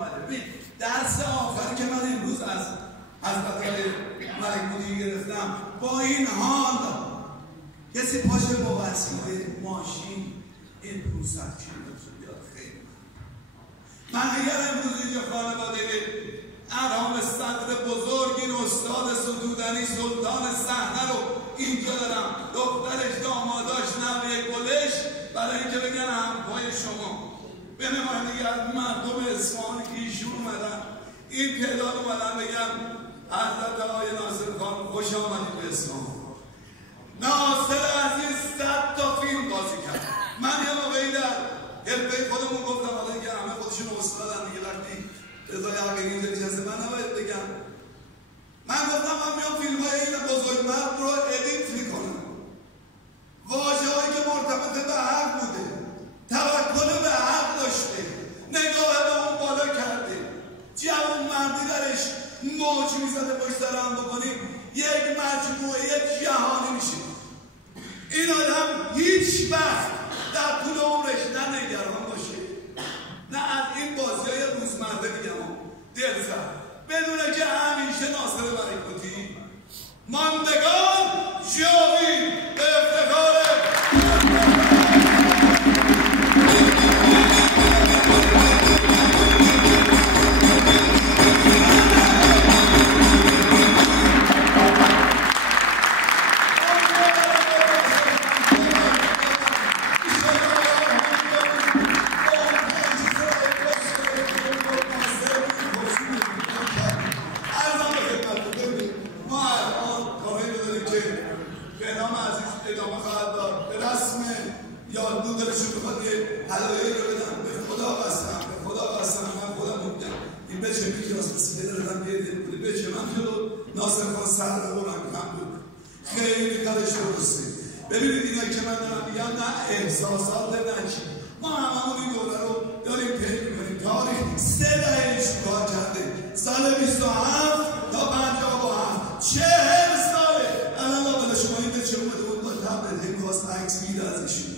اومده. ببین درس آخری که من امروز از حضرت ملک مدیر گرفتم، با این حال کسی پاشه با وسیله ماشین این 500 کیلومتر بیاد خیلی. من اگر امروز اینجا خانواده ارهام صدر بزرگ این استاد ستودنی سلطان صحنه رو اینجا دارم، دخترش داماداش نوه گلش، برای اینکه بگن همپای شما به نمایندگی از مردم اصفهان که ایشون اومدن این تعداد اومدن بگم حضرت آقای ناصر خان خوش آمدید به اصفهان. ناصر عزیز 100 تا فیلم بازی کرد. من یه موقعی در حرفه خودمون گفتم حالا دیگه همه خودشون استادن دیگه، وقتی رضای حقیقی اینجا نشسته من نباید بگم. من گفتم من میام فیلم‌های این بزرگمرد رو ادیت میکنم، واژه‌هایی که مرتبط به حق بوده، توکل به حق داشته، نگاه به اون بالا کرده، جوان مردی درش موج میزده پشت سر هم بکنیم یک مجموعه یک جهانی میشه. این آدم هیچ وقت در طول عمرش نه نگران باشه نه از این بازی‌های روزمره میگم دل زد، بدونه که همیشه ناصر برکتی ماندگان جاوید به افتخار ببینید اینایی که من دارم میگم نه احساسات نشی، ما هممون این دوره رو داریم پیدا می‌کنیم. تاریخ 3 دهه چیکار کرده؟ سال 27 تا 57 40 ساله. الان بالا شما این بچه اومده بود با تبلت این خواست عکس میگیره ازشون،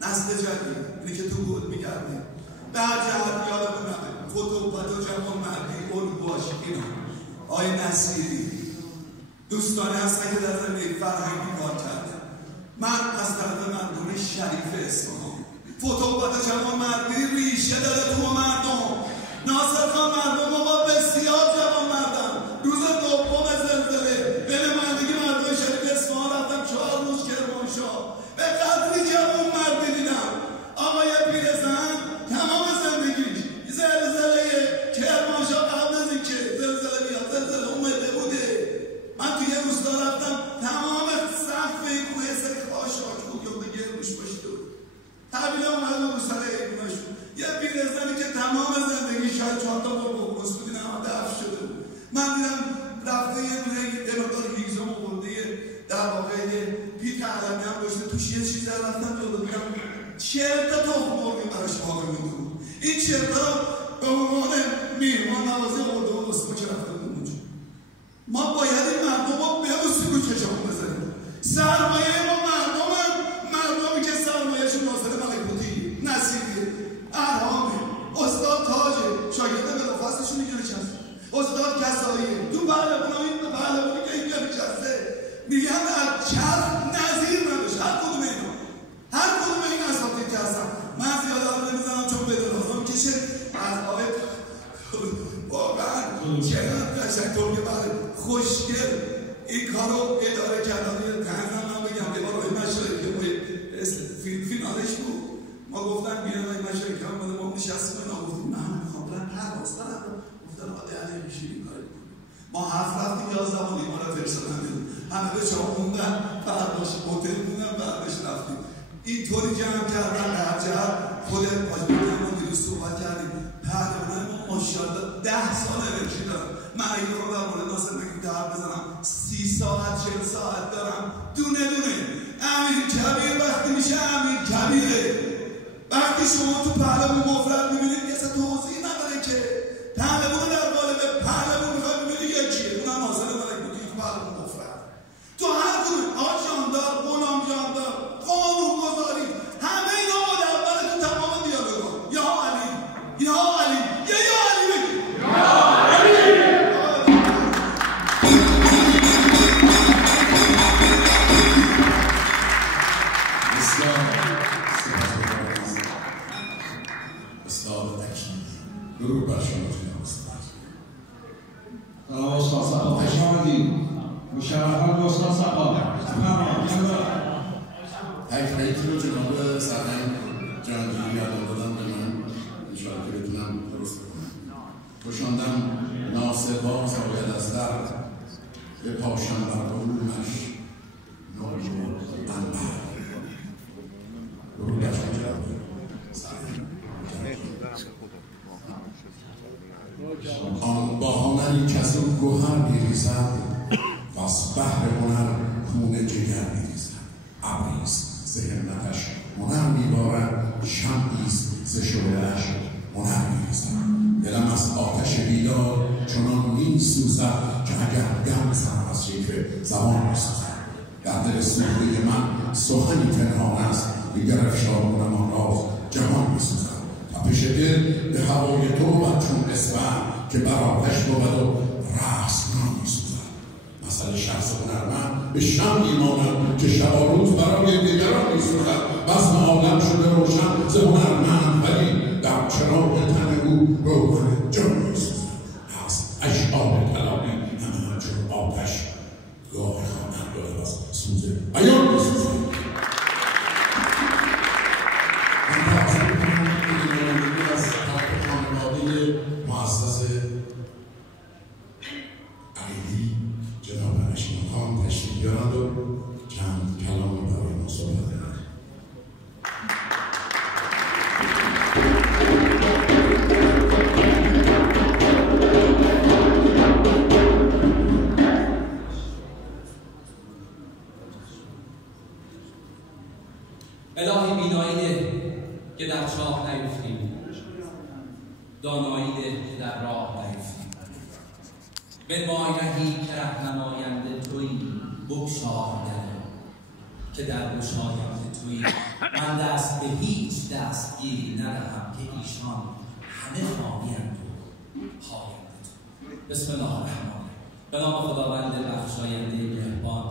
نسل جدید اینی که تو گل میگرده به هر جهت یادمون نمه فوتوپاتو جوان مردی اروپاش اینا آقای نصیری دوستانی هستن که در زمینه فرهنگی کار کرده. من از طرف مردم شریف اصفهان فوتوپاتو جوان مردی ریشه داره تو مردم. ناصر خان مردم ما بسیار جوان مردم. روز دوم زلزله به نمایندگی مردم شریف اصفهان رفتم 4 روز کرمانشاه، به قدری جوان مردی دیدم. آقای پیرزن تمام زندگیش زلزله کرمانشاه قبل از اینکه زلزله بیاد زلزله اومده بوده. من توی یه روستا رفتم تمام سقف این کوه سر خاشاک بود یا بگه روش باشید بود تحویل اومده رو سر ایگوناش بود. یه پیرزنی که تمام زندگی شاید 4 تا بار بگوست بود این همه دفت شده بود. من دیدم رفته یه مقدار هیزم و برده در واقع یه پیت علمی هم داشته توش یه چیز در رفتم جلو دیدم 40 تا تخم مرغی براش باقی مونده بود. این 40 تا به عنوان میهمان نوازی برده بود واسه ما که رفته بود اونجا. ما باید این مردم رو ببوسیم رو چشمون بزنیم. سرمایه ما مردمی که سرمایهشون ناصر ملکوتی، نصیری، ارهامه، استاد تاجه، شاگرد بلافاصلشون اینجا نشسته، استاد کسایی تو پهلوانی که اینجا نشسته میگن از چرخ نظیر نداشت. هر کدوم این اساتید که هستن من زیاد حرف نمیزنم چون به درازم کشه از آقای واقعا چقدر تشکر که برای خوشگل این کار رو اداره کردن. یه تنظیم من بگم یه بار آقای مشارکی فینالش بود، ما گفتن بیان آقای مشارکی هم بوده، ما نشستیم اینا گفتیم من میخوام برن پرواز کنم، گفتن آقای علی میشه این کاری کنیم. ما 7 رفتیم 11 مالی ما را فرستادن همه به چاه موندن، برداشت هتل موندن، برداشت رفتیم. اینطوری جمع کردن به هر جهت. خود آجبیدن ما دیروز صحبت کردیم پهلوانای ما ماشاءالله 10 سال انرژی دارن. من اگه رو در مورد ناصر ملکوتی حرف بزنم 30 ساعت 40 ساعت دارم دونه امیر کبیر وقتی میشه امیر کبیره. وقتی شما تو پهلوان مفرد میبینید که اصلا توضیح نداره که پهلوان در قالب پهلوان میخواد ببینید یکیه، اونم ناصر ملکوتی تو پهلوان مفرد. تو هر گونه آج جاندار، غلام جاندار، قانون گذاری همه اینا مدبره تو تمام دیالوگا. یا علی یا علی یا علی درود بر شما جناب استاد. استاد سقا خوش آمدید. مشرفان به استاد سقا. یک بیتی رو جناب سرهنگ جهانگیری یادم دادن به من، انشاءالله که بتونم درست بکنم. گشاندم ناصر باز آید از در، به پاشم بر قلوبش نور انبر. درود بر شما جناب سرهنگ. آن با هنری کس او گوهر میریزد و از بحر هنر خون جگر میریزد. ابریست ز همتش هنر میبارد، شمعیست ز شعله‌اش هنر میریزد. دلم از آتش بیدار چنان میسوزد که اگر گرم زنم از شیف زبان میسوزد. در دل سوخته من سخنی پنهان است، دیگر افشار کنم آن راز جهان میسوزد. تپش دل به هوای تو و چون اسفند که بر آتش بود و رسم میسوزد. مثل شخص هنرمند به شمعی مانند که شب و روز برای دیگران میسوزد. بزم عالم شده روشن ز هنرمند، ولی در چراغ تن او روغن جان میسوزد. از اشعار طلایی همه همچون آتش گاه خواننده و از سوز بیان میسوزد. مؤسس عقیدی جناب نشین خان تشریف بیارند و چند کلامی برای ما صحبت کنند. الهی بینایی ده که در چاه نیفتیم، دانایی ده که در راه نیفتیم. بنمای رهی که رهنماینده تویی، بگشای دری که در گشاینده تویی. من دست به هیچ دستگیری ندهم که ایشان همه خوانی‌اند و پاینده تو. بسم الله الرحمن الرحیم. به نام خداوند بخشاینده مهربان.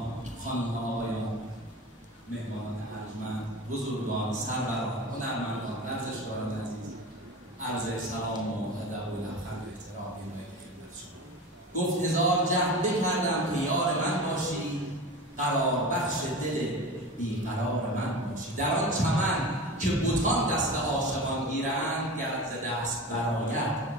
خانم ها آقایان، مهمانان ارجمند، بزرگان، سروران، هنرمندان، ورزشکاران عزیز، عرض سلام و ادب و لبخند و احترامی خدمت شما. گفت هزار جهد بکردم که یار من باشی، قرار بخش دل بیقرار من باشی. در آن چمن که بتان دست عاشقان گیرند، گرد ز دست برآید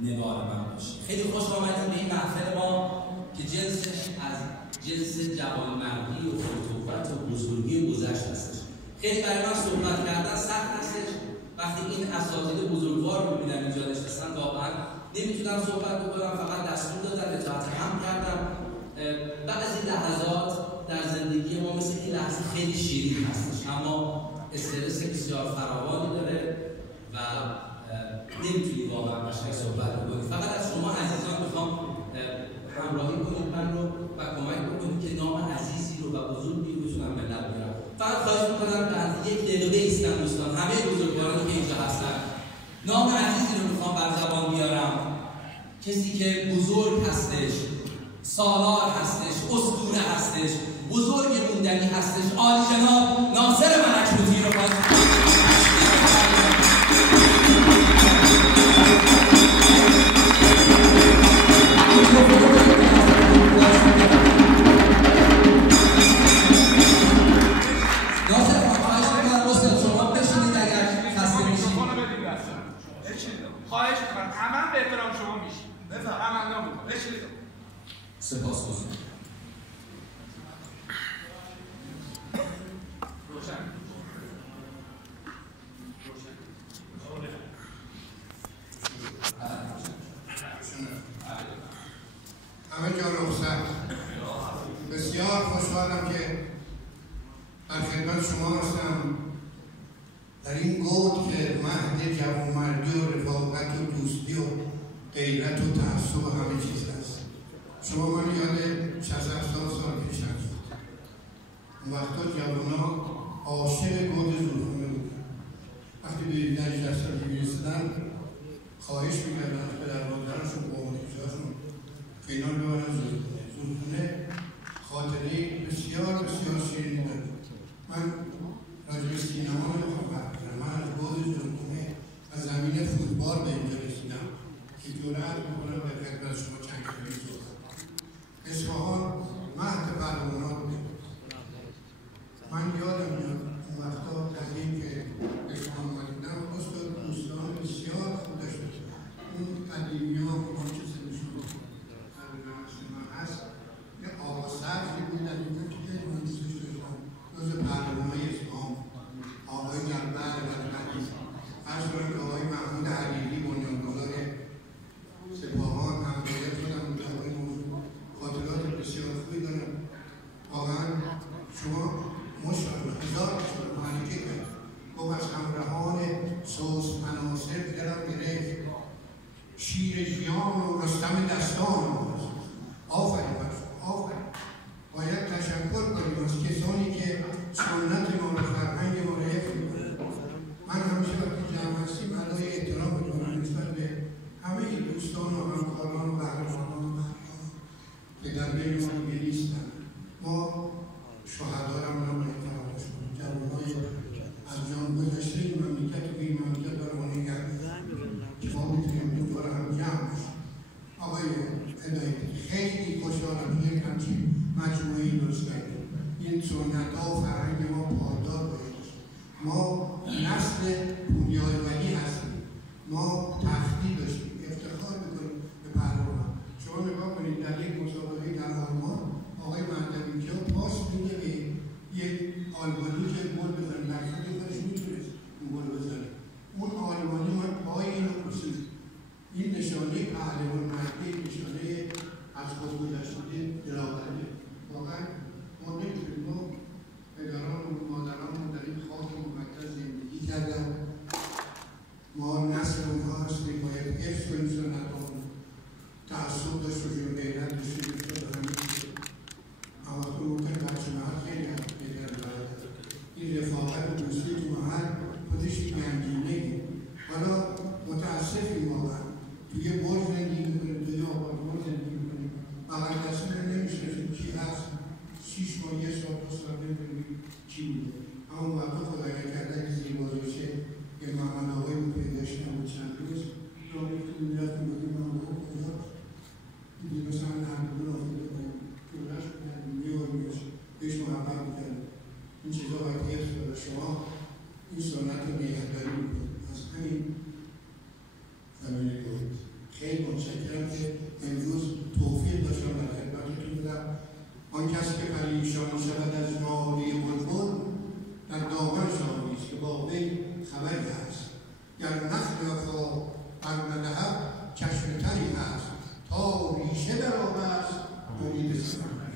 نگار من باشی. خیلی خوش آمدید به این محفل ما که جنسش از جنس جوانمردی و فتوحات و بزرگی گذشت هستش. خیلی برای من صحبت کردن سخت هستش. وقتی این اساتید بزرگوار رو می‌بینم اینجا نشستن، واقعا نمیتونم صحبت بکنم، فقط دستور دادم، اطاعت هم کردم. بعضی لحظات در زندگی ما مثل این لحظه خیلی شیرین هستش، اما استرس بسیار فراوانی داره و نمیتونی واقعا قشنگ صحبت بکنی. فقط از شما عزیزان میخوام همراهی کنید من رو و کمک بکنید که نام عزیزی رو و بزرگی رو بتونم به لب بیارم. فقط خواهش میکنم که از یک دقیقه بایستن دوستان، همه بزرگوارانی که اینجا هستن. نام عزیزی رو میخوام بر زبان بیارم، کسی که بزرگ هستش، سالار هستش، اسطوره هستش، بزرگ موندنی هستش. عالی جناب ناصر ملک‌موتی رو خواهش خواهش میکنم همه به احترام شما میشید. بفرمایید. بشینید. سپاسگزارم. همه جا رخصت. بسیار خوشحالم که در خدمت شما هستم در این گود که مهد جوانمردی و رفاقت و دوستی و غیرت و تعصب و همه چیز هست. شما من یاد 60-70 سال پیش هست. اون وقتا جوانا عاشق گود زورخونه بودن. وقتی به 18 سالگی میرسیدن خواهش میکردن از پدر مادرشون و قومانیشاشون که اینا ببرن زورخونه. زورخونه خاطره بسیار بسیار شیرینی داره. من راجع به سینما نمیخوام حرف بزنم. من از گود زورخونه از زمین فوتبال به شیرجیان و رستم دستان آفرین آفرین. باید تشکر کنیم از کسانی که سنت ما رو فرهنگ ما رو حفظ می‌کنند. من همیشه وقتی جمع هستیم علای احترام می‌کنم نسبت به همه دوستان و همکاران و قهرمانان که در بین ما دیگه نیستن. ما شهدا را نباید فراموش کنیم. جوان‌های از جان گذشته این مملکت و این مملکت برای ما نگه که ما میتونیم این دور هم جمع بشیم. آقای هدایتی خیلی خوشحالم که یک همچین مجموعه‌ای درست کردیم. این سنت‌ها و فرهنگ ما پایدار باید. ما نسل پوریای ولی هستیم. ما تختی داشتیم. افتخار میکنیم به پهلوان. شما نگاه کنید در یک مسابقه در آلمان آقای مهدوی‌کیا پاس میده به یک آلمانی که گل بزنه. لحظه خودش میتونست اون گل بزنه. اون آلمانی ما پای اینو بوسید. این نشانه پهلوان مردی، نشانه از خود گذشته دلاوری. واقعا ما نمیتونیم. ما پدران و مادران در این خاک مقدس زندگی کردن. ما نسل اونها هستیم. باید حفظ کنیم سنت‌هامون. تعصب داشت و غیرت داشتیم به همین چیز. اما تو ممکن بچه محل خیلی هم بهتر برد. این رفاقت و دوستی تو محل خودش گنجینه‌ایه. حالا متاسفیم واقعا. توی برج زندگی میکنیم، توی آپارتمان زندگی میکنیم. بغل دستی رو نمیشناسیم کی هست. 6 ماه، 1 سال، 2 سال نمی‌دونیم کی بوده. اما وقتا خدا نکرده که زیبا باشه یه محمد آقایی رو پیدا شدم بود چند روز را می‌کنیم می‌رفتیم بودیم من بخور کجاست. دیدیم مثلا نهرگون آفیده باید جورش بودن می‌آریمش بهش محبت می‌کردیم. این چیزا باید حفظ کنه. شما این سنت رو نگهداری می‌کنید. از همین زمینه گفت خیلی متشکرم که امروز توفیق داشتم در خدمتتون بودم. آن کسی که پریشان شود از ناله بلبل در دامن شامی است که با وی خبری هست. گر نخل وفا بر ندهد چشم تری هست تا ریشه درآورد امید سفر.